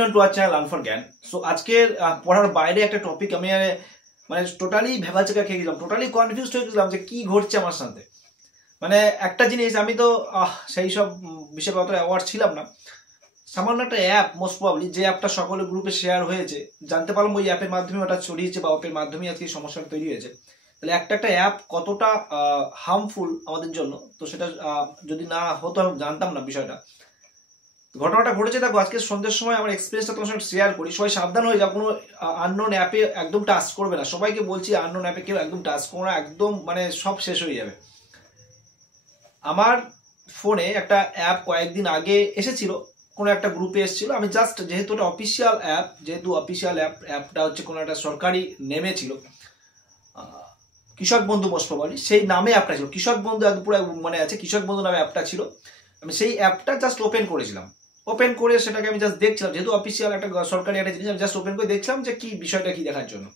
Everyone to our channel learn for জ্ঞান। So আজকের পড়ার বাইরে একটা টপিক আমি মানে টোটালি ভেবাচেকা খেয়ে গেলাম, টোটালি কনফিউজড হয়ে গেলাম যে কি ঘটছে আমার সাথে। মানে একটা জিনিস, আমি তো সেই সব বিষয়ে অত অ্যাওয়ার্ড ছিলাম না। সামান্য একটা অ্যাপ, মোস্ট প্রবাবলি যে অ্যাপটা সকলের গ্রুপে শেয়ার হয়েছে, জানতে পারলাম ওই অ্যাপের মাধ্যমে ওটা ছড়িয়েছে বা অ্যাপের মাধ্যমে আজকে এই সমস্যাটা তৈরি হয়েছে। তাহলে একটা অ্যাপ কতটা হার্মফুল আমাদের জন্য, তো সেটা যদি না হতো আমি জানতাম না বিষয়টা। ঘটনাটা ঘটেছে, দেখো আজকে সন্ধ্যের সময় আমার এক্সপিরিয়েন্সটা তোমার সঙ্গে শেয়ার করি। সবাই সাবধান হয়ে যাও, কোনো আননোন অ্যাপে একদম টাচ করবে না। সবাইকে বলছি আননোন অ্যাপে কেউ একদম টাচ করো না, একদম মানে সব শেষ হয়ে যাবে। আমার ফোনে একটা অ্যাপ কয়েকদিন আগে এসেছিল, কোনো একটা গ্রুপে এসেছিল। আমি জাস্ট যেহেতু ওটা অফিসিয়াল অ্যাপ, অ্যাপটা হচ্ছে কোনো একটা সরকারি নেমে ছিল, কৃষক বন্ধু মোস্ট প্রবাবলি সেই নামে অ্যাপটা ছিল। কৃষক বন্ধু একদম পুরো মনে আছে, কৃষক বন্ধু নামে অ্যাপটা ছিল। আমি সেই অ্যাপটা জাস্ট ওপেন করেছিলাম, ওপেন করে সেটাকে আমি জাস্ট দেখছিলাম, যেহেতু অফিসিয়াল একটা সরকারি একটা জিনিস, আমি জাস্ট ওপেন করে দেখছিলাম যে কি বিষয়টা কি দেখার জন্য।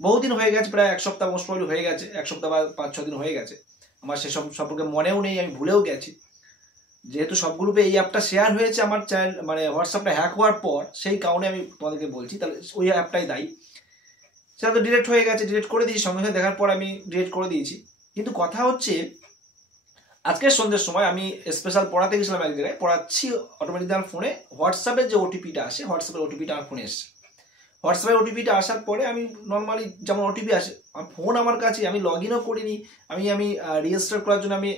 বহুদিন হয়ে গেছে, প্রায় এক সপ্তাহ মোস্ট প্রবাবলি হয়ে গেছে, এক সপ্তাহ বা 5-6 দিন হয়ে গেছে। আমার সেসব সম্পর্কে মনেও নেই, আমি ভুলেও গেছি। যেহেতু সব গ্রুপে এই অ্যাপটা শেয়ার হয়েছে আমার চ্যানেল মানে হোয়াটসঅ্যাপটা হ্যাক হওয়ার পর, সেই কারণে আমি তোমাদেরকে বলছি, তাহলে ওই অ্যাপটাই দায়ী। সেটা তো ডিলিট হয়ে গেছে, ডিলিট করে দিয়েছি, সঙ্গে সঙ্গে দেখার পর আমি ডিলিট করে দিয়েছি। কিন্তু কথা হচ্ছে, আজকের সন্ধ্যের সময় আমি স্পেশাল পড়াতে গেছিলাম এক জায়গায়, পড়াচ্ছি, অটোমেটিক আমার ফোনে হোয়াটসঅ্যাপের যে ওটিপিটা আসে, হোয়াটসঅ্যাপের ওটিপিটা আমার ফোনে এসছে। হোয়াটসঅ্যাপের ওটিপিটা আসার পরে আমি নর্মালি যেমন ওটিপি আসে, ফোন আমার কাছে, আমি লগ ইনও করিনি, আমি রেজিস্টার করার জন্য আমি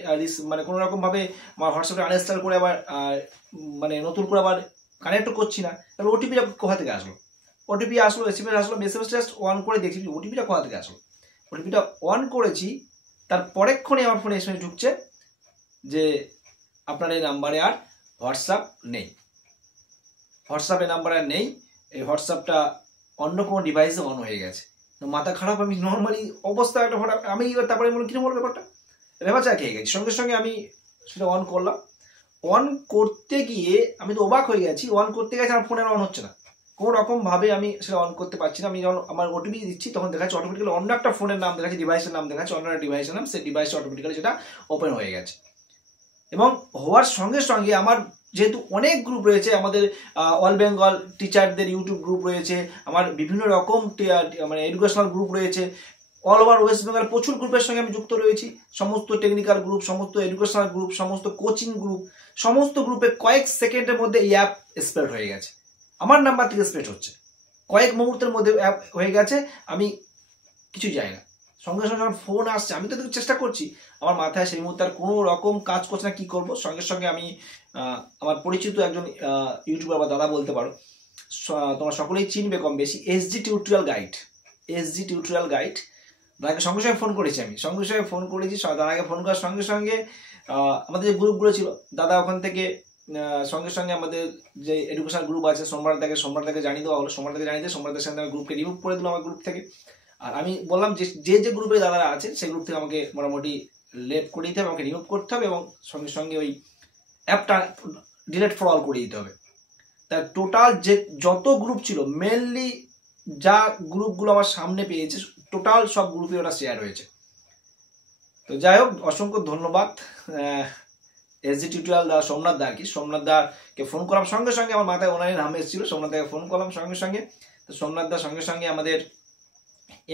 মানে কোনো রকমভাবে আমার হোয়াটসঅ্যাপটা আনইনস্টল করে আবার মানে নতুন করে আবার কানেক্টও করছি না। তাহলে ওটিপিটা কোথা থেকে আসলো? ওটিপি আসলো, এসএমএস আসলো, এসএমএস জাস্ট অন করে দেখছি ওটিপিটা কোথা থেকে আসলো। ওটিপিটা অন করেছি, তার পরেক্ষণে আমার ফোনে এসএমএস ঢুকছে যে আপনার এই নাম্বারে আর হোয়াটসঅ্যাপ নেই, হোয়াটসঅ্যাপের নাম্বার আর নেই, এই হোয়াটসঅ্যাপটা অন্য কোনো ডিভাইসে অন হয়ে গেছে। মাথা খারাপ, আমি নর্মালি অবস্থা একটা হঠাৎ আমি তারপরে মনে কিরকম বলবো ব্যাপারটা, ভেবাচা খেয়ে গেছি। সঙ্গে সঙ্গে আমি সেটা অন করলাম। অন করতে গিয়ে আমি তো অবাক হয়ে গেছি, অন করতে গেছে আমার ফোনে অন হচ্ছে না, কোনো রকম ভাবে আমি সেটা অন করতে পারছি না। আমি যখন আমার ওটিপি দিচ্ছি তখন দেখাচ্ছে অটোমেটিক্যালি অন্য একটা ফোনের নাম দেখাচ্ছে, ডিভাইসের নাম দেখাচ্ছে, অন্য একটা ডিভাইসের নাম, সেই ডিভাইসটা অটোমেটিক্যালি সেটা ওপেন হয়ে গেছে। এবং হওয়ার সঙ্গে সঙ্গে আমার যেহেতু অনেক গ্রুপ রয়েছে, আমাদের অল বেঙ্গল টিচারদের ইউটিউব গ্রুপ রয়েছে, আমার বিভিন্ন রকম মানে এডুকেশনাল গ্রুপ রয়েছে, অল ওভার ওয়েস্ট বেঙ্গল প্রচুর গ্রুপের সঙ্গে আমি যুক্ত রয়েছি। সমস্ত টেকনিক্যাল গ্রুপ, সমস্ত এডুকেশনাল গ্রুপ, সমস্ত কোচিং গ্রুপ, সমস্ত গ্রুপে কয়েক সেকেন্ডের মধ্যে এই অ্যাপ স্প্রেড হয়ে গেছে। আমার নাম্বার থেকে স্প্রেড হচ্ছে, কয়েক মুহূর্তের মধ্যে অ্যাপ হয়ে গেছে, আমি কিছু জানি না। সঙ্গে সঙ্গে যখন ফোন আসছে, আমি তো চেষ্টা করছি, আমার মাথায় সেই মুহূর্তে আর কোনো রকম কাজ করছে না, কি করব। সঙ্গে সঙ্গে আমি আমার পরিচিত একজন ইউটিউবার বা দাদা বলতে পারো, তোমরা সকলেই চিনবে কম বেশি, এসজি টিউটোরিয়াল গাইড, দাদাকে সঙ্গে সঙ্গে ফোন করেছি। আমি সঙ্গে সঙ্গে ফোন করেছি, দাদাকে ফোন করার সঙ্গে সঙ্গে আমাদের যে গ্রুপগুলো ছিল, দাদা ওখান থেকে সঙ্গে সঙ্গে আমাদের যে এডুকেশনাল গ্রুপ আছে সোমরাতাকে জানিয়ে দেওয়া হলো। সোমরাতাকে জানিয়ে দিয়ে সোমরাতের সঙ্গে আমি গ্রুপকে রিমুভ করে দিলাম আমার গ্রুপ থেকে। আর আমি বললাম যে যে গ্রুপে দাদারা আছে সেই গ্রুপ থেকে আমাকে মোটামুটি লেফট করে দিতে হবে, আমাকে রিমুভ করতে হবে, এবং সঙ্গে সঙ্গে ওই অ্যাপটা ডিলিট ফর অল করে দিতে হবে। তার টোটাল যে যত গ্রুপ ছিল, মেনলি যা গ্রুপগুলো আমার সামনে পেয়েছে, টোটাল সব গ্রুপে ওটা শেয়ার হয়েছে। তো যাই হোক, অসংখ্য ধন্যবাদ এসজি টিউটোরিয়াল দা, সোমনাথ দা আর কি। সোমনাথ দাকে ফোন করলাম সঙ্গে সঙ্গে, আমার মাথায় ওনারই নাম এসেছিল, সোমনাথ দাকে ফোন করলাম সঙ্গে সঙ্গে। তো সোমনাথ দা সঙ্গে সঙ্গে আমাদের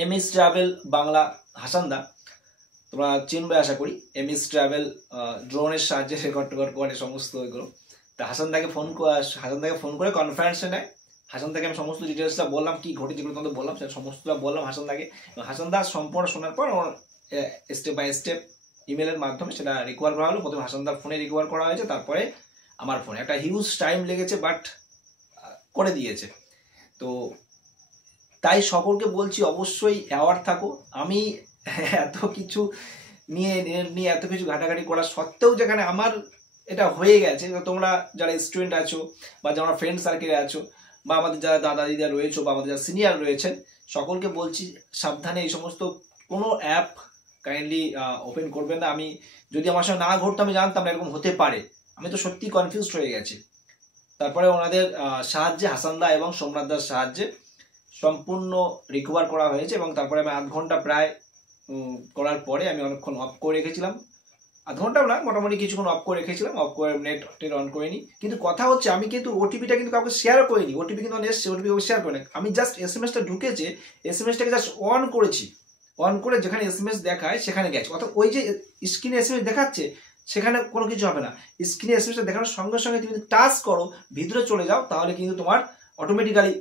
এমএস ট্রাভেল বাংলা হাসান দা, তোমরা চিনবে আশা করি, এমএস ট্রাভেল ড্রোনের সাহায্যে রেকর্ড করে সমস্ত ওইগুলো। তা হাসান দাকে ফোন করে কনফারেন্সে নেয়। হাসান দাকে আমি সমস্ত ডিটেলসটা বললাম, কি ঘটে যেগুলো তোমাদের বললাম সেটা সমস্তটা বললাম হাসান দাকে। হাসান দা সম্পূর্ণ শোনার পর স্টেপ বাই স্টেপ ইমেলের মাধ্যমে সেটা রিকভার করা হলো। প্রথমে হাসান দার ফোনে রিকভার করা হয়েছে, তারপরে আমার ফোনে। একটা হিউজ টাইম লেগেছে, বাট করে দিয়েছে। তো তাই সকলকে বলছি, অবশ্যই অ্যাওয়ার থাকো। আমি এত কিছু নিয়ে এত কিছু ঘাটাঘাটি করা সত্ত্বেও যেখানে আমার এটা হয়ে গেছে, তোমরা যারা স্টুডেন্ট আছো বা যারা ফ্রেন্ড সার্কেলে আছো, বা আমাদের যারা দাদা দিদা রয়েছে, বা আমাদের যারা সিনিয়র রয়েছেন, সকলকে বলছি সাবধানে এই সমস্ত কোনো অ্যাপ কাইন্ডলি ওপেন করবেন না। আমি যদি আমার সঙ্গে না ঘটতো, আমি জানতাম না এরকম হতে পারে, আমি তো সত্যি কনফিউজড হয়ে গেছি। তারপরে ওনাদের সাহায্যে, হাসান দা এবং সোমনাথ দার সাহায্যে সম্পূর্ণ রিকভার করা হয়েছে। এবং তারপরে আমি 8 ঘন্টা প্রায় করার পরে আমি অনেকক্ষণ অফ করে রেখেছিলাম। আধ ঘন্টাও না, মোটামুটি কিছুক্ষণ অফ করে রেখেছিলাম, অফ করে নেট অন করিনি। কিন্তু কথা হচ্ছে আমি কিন্তু ওটিপিটা কিন্তু কাউকে শেয়ার করিনি, ওটিপি কিন্তু এসছে, ওটিপি শেয়ার করিনি আমি, জাস্ট এসএমএসটা ঢুকেছে, এসএমএসটাকে জাস্ট অন করেছি, অন করে যেখানে এসএমএস দেখায় সেখানে গেছে। অর্থাৎ ওই যে স্ক্রিনে এসএমএস দেখাচ্ছে সেখানে কোনো কিছু হবে না, স্ক্রিনে এসএমএসটা দেখানোর সঙ্গে সঙ্গে তুমি টাচ করো, ভিতরে চলে যাও, তাহলে কিন্তু তোমার অটোমেটিক্যালি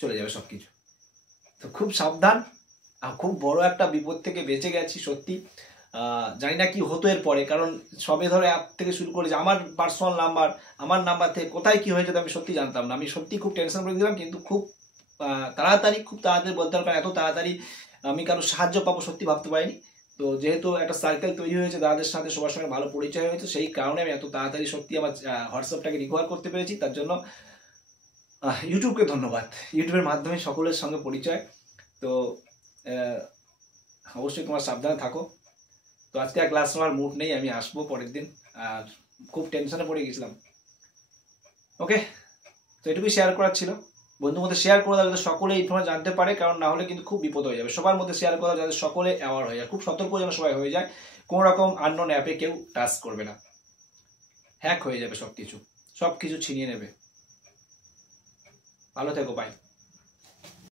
চলে যাবে সবকিছু। তো খুব সাবধান, খুব বড় একটা বিপদ থেকে বেঁচে গেছি সত্যি। জানি না কি হতো এর পরে, কারণ সবে ধরো অ্যাপ থেকে শুরু করেছে, আমার পার্সোনাল নাম্বার, আমার নাম্বার থেকে কোথায় কি হয়ে যেত আমি সত্যি জানতাম না। আমি সত্যি খুব টেনশন করে দিলাম, কিন্তু খুব তাড়াতাড়ি বলতে পারবেন, এত তাড়াতাড়ি আমি কারো সাহায্য পাবো সত্যি ভাবতে পারিনি। তো যেহেতু একটা সার্কেল তৈরি হয়েছে, দাদাদের সাথে সবার সঙ্গে ভালো পরিচয় হয়েছে, সেই কারণে আমি এত তাড়াতাড়ি সত্যি আমার হোয়াটসঅ্যাপটাকে রিকভার করতে পেরেছি। তার জন্য ইউটিউবকে ধন্যবাদ, ইউটিউবের মাধ্যমে সকলের সঙ্গে পরিচয়। তো অবশ্যই তোমার সাবধানে থাকো। তো আজকে আর ক্লাস নেওয়ার মুড নেই, আমি আসবো পরের দিন, আর খুব টেনশনে পড়ে গেছিলাম। ওকে, তো এটুকুই শেয়ার করার ছিল। বন্ধুর মধ্যে শেয়ার করে দাও যাতে সকলে এই সময় জানতে পারে, কারণ না হলে কিন্তু খুব বিপদ হয়ে যাবে। সবার মধ্যে শেয়ার করা যাতে সকলে অ্যাওয়ার হয়ে যায়, খুব সতর্ক যেন সবাই হয়ে যায়, কোনো রকম আননোন অ্যাপে কেউ টাচ করবে না, হ্যাক হয়ে যাবে সবকিছু, সবকিছু ছিনিয়ে নেবে। ভালো থেকো, বাই।